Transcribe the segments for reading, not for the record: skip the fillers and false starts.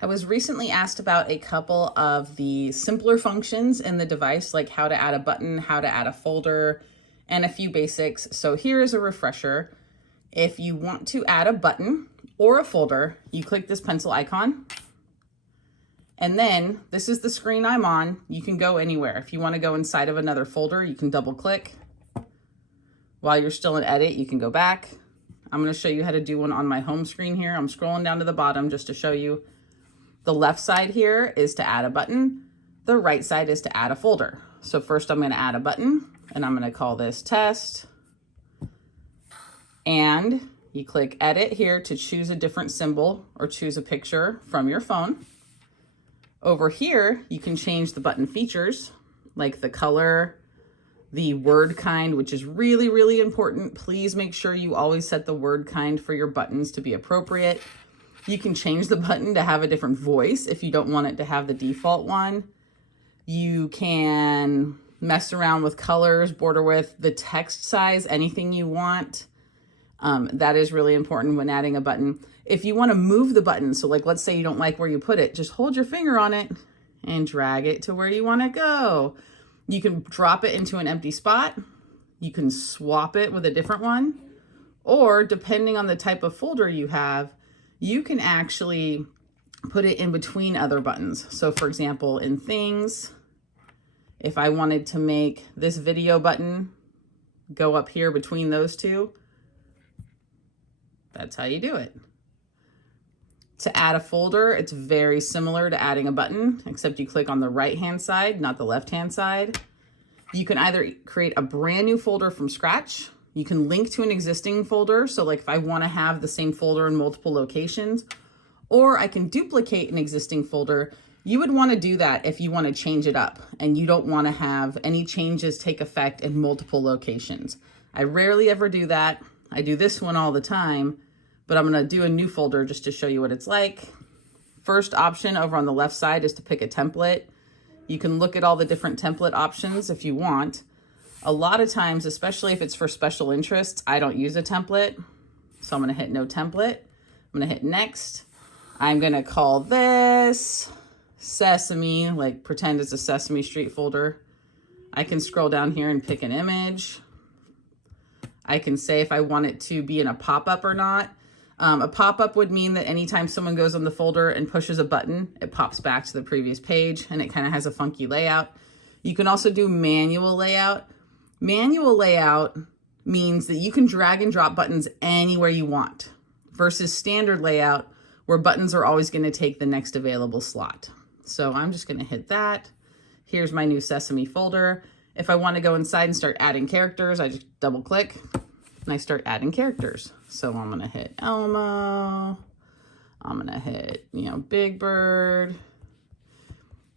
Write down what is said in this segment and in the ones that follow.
I was recently asked about a couple of the simpler functions in the device, like how to add a button, how to add a folder, and a few basics. So here is a refresher. If you want to add a button or a folder, you click this pencil icon. And then this is the screen I'm on. You can go anywhere. If you want to go inside of another folder, you can double click. While you're still in edit, you can go back. I'm going to show you how to do one on my home screen here. I'm scrolling down to the bottom just to show you. The left side here is to add a button. The right side is to add a folder. So first I'm going to add a button and I'm going to call this test. And you click edit here to choose a different symbol or choose a picture from your phone. Over here, you can change the button features like the color, the word kind, which is really, really important. Please make sure you always set the word kind for your buttons to be appropriate. You can change the button to have a different voice if you don't want it to have the default one. You can mess around with colors, border width, the text size, anything you want. That is really important when adding a button. If you want to move the button, so like let's say you don't like where you put it, just hold your finger on it and drag it to where you want to go. You can drop it into an empty spot. You can swap it with a different one. Or depending on the type of folder you have, you can actually put it in between other buttons. So for example, in things, if I wanted to make this video button go up here between those two, that's how you do it. To add a folder, it's very similar to adding a button, except you click on the right-hand side, not the left-hand side. You can either create a brand new folder from scratch. You can link to an existing folder. So like if I want to have the same folder in multiple locations, or I can duplicate an existing folder. You would want to do that if you want to change it up and you don't want to have any changes take effect in multiple locations. I rarely ever do that. I do this one all the time, but I'm going to do a new folder just to show you what it's like. First option over on the left side is to pick a template. You can look at all the different template options if you want. A lot of times, especially if it's for special interests, I don't use a template. So I'm going to hit no template. I'm going to hit next. I'm going to call this Sesame, like pretend it's a Sesame Street folder. I can scroll down here and pick an image. I can say if I want it to be in a pop-up or not. A pop-up would mean that anytime someone goes on the folder and pushes a button, it pops back to the previous page and it kind of has a funky layout. You can also do manual layout. Manual layout means that you can drag and drop buttons anywhere you want versus standard layout where buttons are always going to take the next available slot. So I'm just going to hit that. Here's my new Sesame folder. If I want to go inside and start adding characters, I just double click and I start adding characters. So I'm going to hit Elmo. I'm going to hit, Big Bird.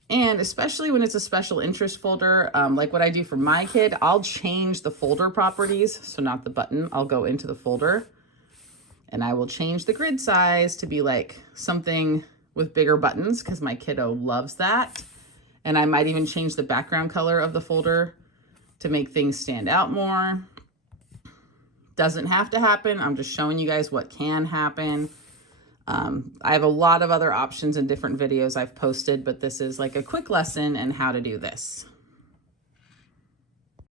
And especially when it's a special interest folder, like what I do for my kid, I'll change the folder properties. So not the button, I'll go into the folder and I will change the grid size to be like something with bigger buttons because my kiddo loves that. And I might even change the background color of the folder to make things stand out more. Doesn't have to happen. I'm just showing you guys what can happen. I have a lot of other options in different videos I've posted, but this is like a quick lesson in how to do this.